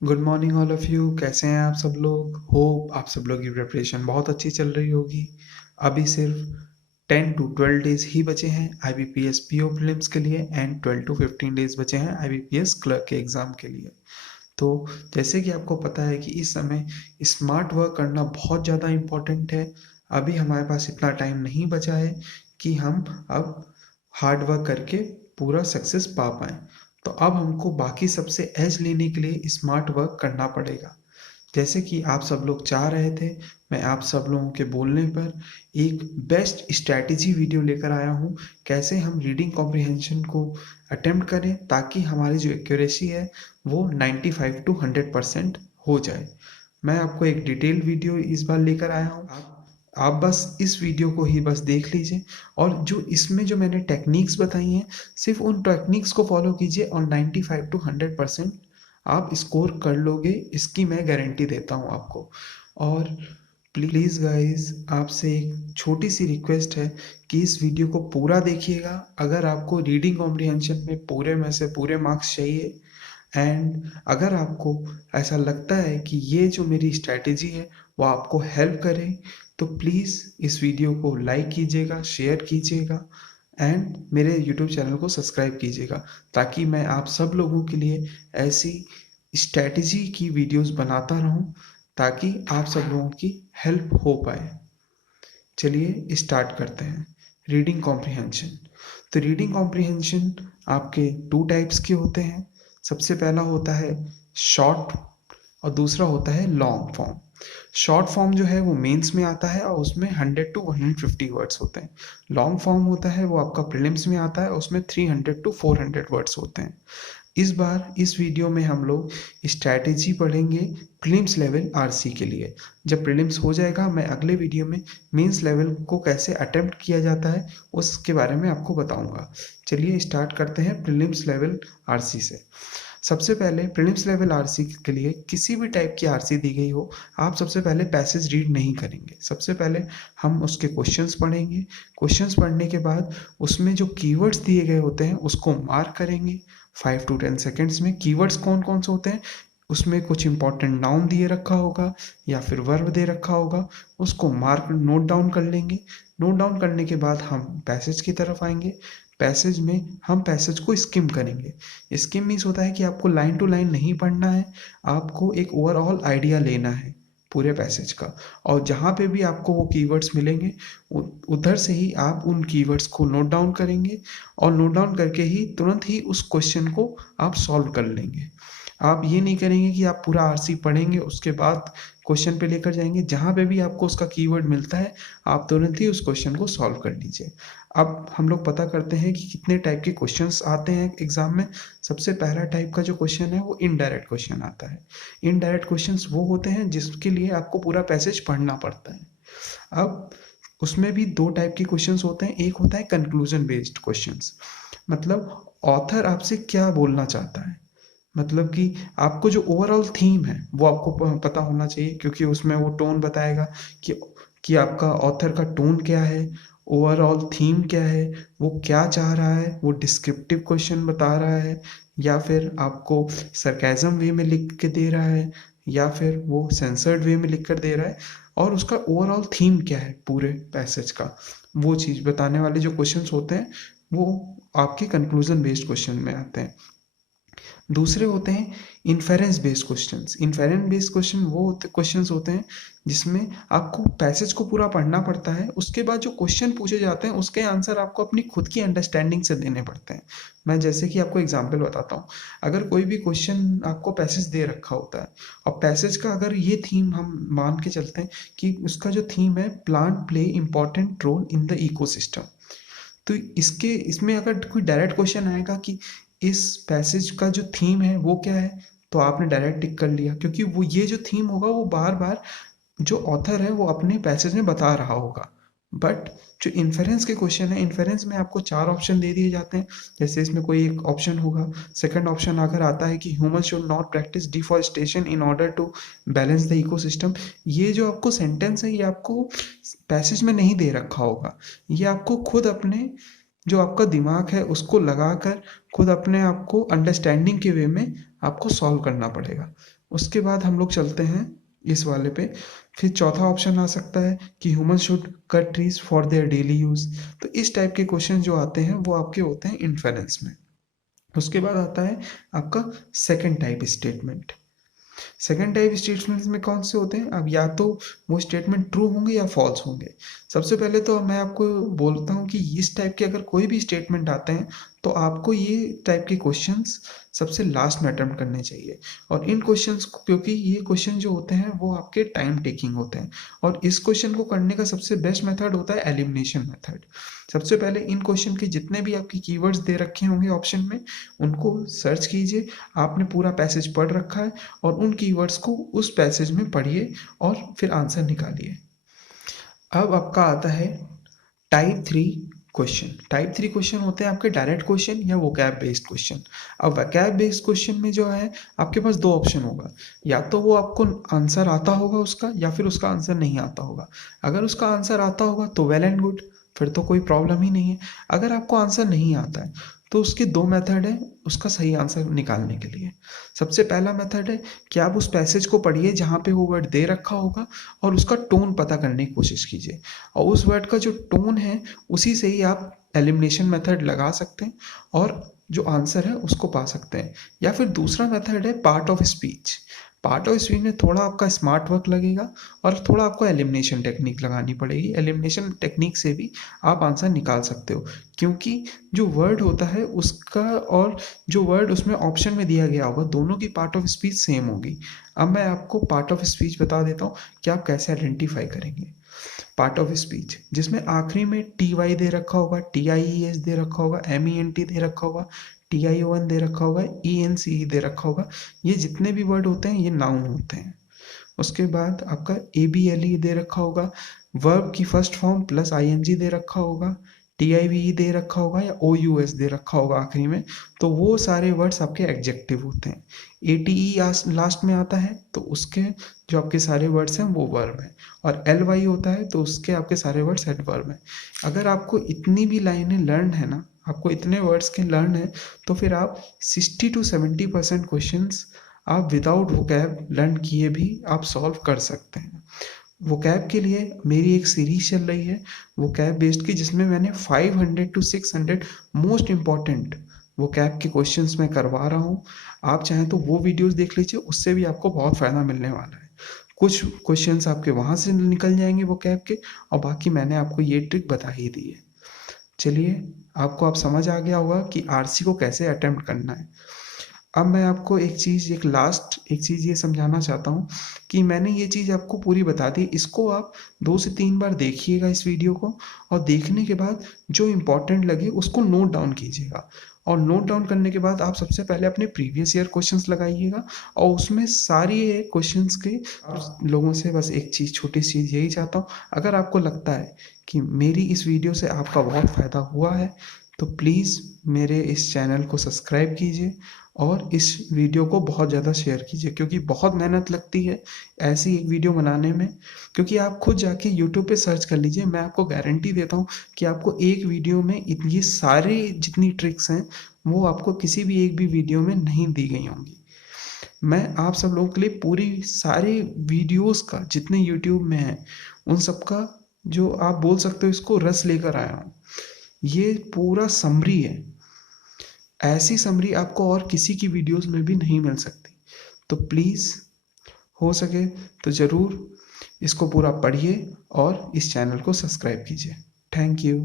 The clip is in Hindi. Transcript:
Good morning all of you. कैसे हैं आप सब लोग? होप आप सब लोग की प्रिपरेशन बहुत अच्छी चल रही होगी। अभी सिर्फ 10 टू 12 डेज ही बचे हैं IBPS PO प्रीलिम्स के लिए एंड 12 टू 15 डेज बचे हैं IBPS क्लर्क के एग्ज़ाम के लिए। तो जैसे कि आपको पता है कि इस समय स्मार्ट वर्क करना बहुत ज़्यादा इम्पोर्टेंट है। अभी हमारे पास इतना टाइम नहीं बचा है कि हम अब हार्ड वर्क करके पूरा सक्सेस पा पाएँ। तो अब हमको बाकी सबसे एज लेने के लिए स्मार्ट वर्क करना पड़ेगा। जैसे कि आप सब लोग चाह रहे थे, मैं आप सब लोगों के बोलने पर एक बेस्ट स्ट्रैटेजी वीडियो लेकर आया हूँ, कैसे हम रीडिंग कॉम्प्रिहेंशन को अटेम्प्ट करें ताकि हमारी जो एक्यूरेसी है वो 95 टू 100% हो जाए। मैं आपको एक डिटेल वीडियो इस बार लेकर आया हूँ। आप बस इस वीडियो को ही बस देख लीजिए और जो इसमें जो मैंने टेक्निक्स बताई हैं, सिर्फ उन टेक्निक्स को फॉलो कीजिए और 95 टू 100% आप स्कोर कर लोगे, इसकी मैं गारंटी देता हूँ आपको। और प्लीज़ गाइस, आपसे एक छोटी सी रिक्वेस्ट है कि इस वीडियो को पूरा देखिएगा। अगर आपको रीडिंग कॉम्प्रिहेंशन में पूरे में से पूरे मार्क्स चाहिए एंड अगर आपको ऐसा लगता है कि ये जो मेरी स्ट्रैटेजी है वो आपको हेल्प करे, तो प्लीज़ इस वीडियो को लाइक कीजिएगा, शेयर कीजिएगा एंड मेरे यूट्यूब चैनल को सब्सक्राइब कीजिएगा ताकि मैं आप सब लोगों के लिए ऐसी स्ट्रैटेजी की वीडियोस बनाता रहूं ताकि आप सब लोगों की हेल्प हो पाए। चलिए स्टार्ट करते हैं। Reading comprehension. तो रीडिंग कॉम्प्रिहेंशन आपके टू टाइप्स के होते हैं। सबसे पहला होता है शॉर्ट और दूसरा होता है लॉन्ग फॉर्म। शॉर्ट फॉर्म जो है वो मेंस में आता है और उसमें 100 टू 150 वर्ड्स होते हैं। लॉन्ग फॉर्म होता है वो आपका प्रीलिम्स में आता है, उसमें 300 टू 400 वर्ड्स होते हैं। इस बार इस वीडियो में हम लोग स्ट्रैटेजी पढ़ेंगे प्रीलिम्स लेवल आरसी के लिए। जब प्रीलिम्स हो जाएगा मैं अगले वीडियो में मेंस लेवल को कैसे अटेम्प्ट किया जाता है उसके बारे में आपको बताऊंगा। चलिए स्टार्ट करते हैं प्रीलिम्स लेवल आरसी से। सबसे पहले प्रीलिम्स लेवल आरसी के लिए किसी भी टाइप की आरसी दी गई हो, आप सबसे पहले पैसेज रीड नहीं करेंगे। सबसे पहले हम उसके क्वेश्चंस पढ़ेंगे। क्वेश्चंस पढ़ने के बाद उसमें जो कीवर्ड्स दिए गए होते हैं उसको मार्क करेंगे 5 टू 10 सेकेंड्स में। कीवर्ड्स कौन कौन से होते हैं, उसमें कुछ इंपॉर्टेंट नाउन दिए रखा होगा या फिर वर्ब दे रखा होगा, उसको मार्क नोट डाउन कर लेंगे। नोट डाउन करने के बाद हम पैसेज की तरफ आएंगे। पैसेज में हम पैसेज को स्किम करेंगे। स्किम मीन्स होता है कि आपको लाइन टू लाइन नहीं पढ़ना है, आपको एक ओवरऑल आइडिया लेना है पूरे पैसेज का। और जहाँ पे भी आपको वो कीवर्ड्स मिलेंगे उधर से ही आप उन कीवर्ड्स को नोट डाउन करेंगे और नोट डाउन करके ही तुरंत ही उस क्वेश्चन को आप सॉल्व कर लेंगे। आप ये नहीं करेंगे कि आप पूरा आरसी पढ़ेंगे उसके बाद क्वेश्चन पे लेकर जाएंगे। जहाँ पे भी आपको उसका कीवर्ड मिलता है आप तुरंत ही उस क्वेश्चन को सॉल्व कर लीजिए। अब हम लोग पता करते हैं कि कितने टाइप के क्वेश्चंस आते हैं एग्जाम में। सबसे पहला टाइप का जो क्वेश्चन है वो इनडायरेक्ट क्वेश्चन आता है। इनडायरेक्ट क्वेश्चंस वो होते हैं जिसके लिए आपको पूरा पैसेज पढ़ना पड़ता है। अब उसमें भी दो टाइप के क्वेश्चंस होते हैं। एक होता है कंक्लूजन बेस्ड क्वेश्चंस, मतलब ऑथर आपसे क्या बोलना चाहता है, मतलब कि आपको जो ओवरऑल थीम है वो आपको पता होना चाहिए, क्योंकि उसमें वो टोन बताएगा कि आपका ऑथर का टोन क्या है, ओवरऑल थीम क्या है, वो क्या चाह रहा है। वो डिस्क्रिप्टिव क्वेश्चन बता रहा है या फिर आपको सरकाज़म वे में लिख के दे रहा है या फिर वो सेंसर्ड वे में लिख कर दे रहा है, और उसका ओवरऑल थीम क्या है पूरे पैसेज का, वो चीज़ बताने वाले जो क्वेश्चंस होते हैं वो आपके कंक्लूजन बेस्ड क्वेश्चन में आते हैं। दूसरे होते हैं inference based questions. Inference based question वो क्वेश्चंस होते हैं जिसमें आपको पैसेज को पूरा पढ़ना पड़ता है, उसके बाद जो क्वेश्चन पूछे जाते हैं उसके आंसर आपको अपनी खुद की अंडरस्टैंडिंग से देने पड़ते हैं। मैं जैसे कि आपको एग्जांपल बताता हूँ। अगर कोई भी क्वेश्चन आपको पैसेज दे रखा होता है और पैसेज का अगर ये थीम हम मान के चलते हैं कि उसका जो थीम है plant play important role in the ecosystem, तो इसमें अगर कोई डायरेक्ट क्वेश्चन आएगा कि इस पैसेज का जो थीम है वो क्या है, तो आपने डायरेक्ट टिक कर लिया, क्योंकि वो ये जो थीम होगा वो बार बार जो ऑथर है वो अपने पैसेज में बता रहा होगा। बट जो इन्फेरेंस के क्वेश्चन है, इन्फेरेंस में आपको 4 ऑप्शन दे दिए जाते हैं। जैसे इसमें कोई एक ऑप्शन होगा, सेकंड ऑप्शन अगर आता है कि human should not practise deforestation in order to balance the ecosystem. ये जो आपको सेंटेंस है ये आपको पैसेज में नहीं दे रखा होगा, ये आपको खुद अपने जो आपका दिमाग है उसको लगाकर खुद अपने आप को अंडरस्टैंडिंग के वे में आपको सॉल्व करना पड़ेगा। उसके बाद हम लोग चलते हैं इस वाले पे। फिर चौथा ऑप्शन आ सकता है कि human should cut trees for their daily use. तो इस टाइप के क्वेश्चन जो आते हैं वो आपके होते हैं इन्फेरेंस में। उसके बाद आता है आपका second type statement. Second type statements में कौन से होते हैं? अब या तो वो स्टेटमेंट ट्रू होंगे या फॉल्स होंगे। सबसे पहले तो मैं आपको बोलता हूँ कि इस टाइप के अगर कोई भी स्टेटमेंट आते हैं तो आपको ये टाइप के क्वेश्चंस सबसे लास्ट में अटेम्प्ट करने चाहिए। और इन क्वेश्चंस को, क्योंकि ये क्वेश्चन जो होते हैं वो आपके टाइम टेकिंग होते हैं, और इस क्वेश्चन को करने का सबसे बेस्ट मेथड होता है एलिमिनेशन मेथड। सबसे पहले इन क्वेश्चन के जितने भी आपके कीवर्ड्स दे रखे होंगे ऑप्शन में, उनको सर्च कीजिए। आपने पूरा पैसेज पढ़ रखा है और उन कीवर्ड्स को उस पैसेज में पढ़िए और फिर आंसर निकालिए। अब आपका आता है टाइप 3 क्वेश्चन। टाइप 3 क्वेश्चन होते हैं आपके डायरेक्ट क्वेश्चन या वोकैब बेस्ड क्वेश्चन। अब वोकैब बेस्ड क्वेश्चन में जो है आपके पास दो ऑप्शन होगा, या तो वो आपको आंसर आता होगा उसका, या फिर उसका आंसर नहीं आता होगा। अगर उसका आंसर आता होगा तो वेल एंड गुड, फिर तो कोई प्रॉब्लम ही नहीं है। अगर आपको आंसर नहीं आता है तो उसके दो मेथड है उसका सही आंसर निकालने के लिए। सबसे पहला मेथड है कि आप उस पैसेज को पढ़िए जहाँ पे वो वर्ड दे रखा होगा और उसका टोन पता करने की कोशिश कीजिए, और उस वर्ड का जो टोन है उसी से ही आप एलिमिनेशन मेथड लगा सकते हैं और जो आंसर है उसको पा सकते हैं। या फिर दूसरा मेथड है part of speech. Part of speech में थोड़ा आपका स्मार्ट वर्क लगेगा और थोड़ा आपको एलिमिनेशन टेक्निक लगानी पड़ेगी। एलिमिनेशन टेक्निक से भी आप आंसर निकाल सकते हो, क्योंकि जो वर्ड होता है उसका और जो वर्ड उसमें ऑप्शन में दिया गया होगा दोनों की पार्ट ऑफ स्पीच सेम होगी। अब मैं आपको पार्ट ऑफ स्पीच बता देता हूँ कि आप कैसे आइडेंटिफाई करेंगे। पार्ट ऑफ स्पीच जिसमें आखिरी में टी वाई दे रखा होगा, टी आई ई एस दे रखा होगा, एम ई एन टी दे रखा होगा, टी आई ओ एन दे रखा होगा, ई एन सी ई दे रखा होगा, ये जितने भी वर्ड होते हैं ये नाउन होते हैं। उसके बाद आपका ए बी एल ई दे रखा होगा, वर्ब की first form plus I N G दे रखा होगा, टी आई वी ई दे रखा होगा या ओ यू एस दे रखा होगा आखिरी में, तो वो सारे वर्ड्स आपके एडजेक्टिव होते हैं। ए टी ई लास्ट में आता है तो उसके जो आपके सारे वर्ड्स हैं वो वर्ब हैं, और एल वाई होता है तो उसके आपके सारे वर्ड्स एडवर्ब हैं। अगर आपको इतनी भी लाइनें लर्न है ना, आपको इतने वर्ड्स के लर्न है, तो फिर आप 60 to 70% क्वेश्चंस आप विदाउट वोकैब लर्न किए भी आप सॉल्व कर सकते हैं। वोकैब के लिए मेरी एक सीरीज चल रही है वोकैब बेस्ड की, जिसमें मैंने 500 to 600 मोस्ट इम्पॉर्टेंट वोकैब के क्वेश्चंस मैं करवा रहा हूँ। आप चाहें तो वो वीडियोस देख लीजिए, उससे भी आपको बहुत फ़ायदा मिलने वाला है। कुछ क्वेश्चंस आपके वहाँ से निकल जाएंगे वोकैब के, और बाकी मैंने आपको ये ट्रिक बता ही दी है। चलिए, आपको अब समझ आ गया होगा कि आरसी को कैसे अटेम्प्ट करना है। अब मैं आपको एक चीज़ ये समझाना चाहता हूँ कि मैंने ये चीज़ आपको पूरी बता दी। इसको आप 2 से 3 बार देखिएगा इस वीडियो को, और देखने के बाद जो इम्पोर्टेंट लगे उसको नोट डाउन कीजिएगा। और नोट डाउन करने के बाद आप सबसे पहले अपने प्रीवियस ईयर क्वेश्चंस लगाइएगा, और उसमें सारी क्वेश्चंस के लोगों से बस एक चीज़, छोटी सी चीज़ यही चाहता हूँ, अगर आपको लगता है कि मेरी इस वीडियो से आपका बहुत फ़ायदा हुआ है तो प्लीज़ मेरे इस चैनल को सब्सक्राइब कीजिए और इस वीडियो को बहुत ज़्यादा शेयर कीजिए, क्योंकि बहुत मेहनत लगती है ऐसी एक वीडियो बनाने में। क्योंकि आप खुद जाके यूट्यूब पे सर्च कर लीजिए, मैं आपको गारंटी देता हूँ कि आपको एक वीडियो में ये सारी जितनी ट्रिक्स हैं वो आपको किसी भी एक भी वीडियो में नहीं दी गई होंगी। मैं आप सब लोगों के लिए पूरी सारी वीडियोस का जितने यूट्यूब में है उन सब का, जो आप बोल सकते हो इसको, रस लेकर आया हूँ। ये पूरा समरी है, ऐसी समरी आपको और किसी की वीडियोस में भी नहीं मिल सकती। तो प्लीज़ हो सके तो ज़रूर इसको पूरा पढ़िए और इस चैनल को सब्सक्राइब कीजिए। Thank you.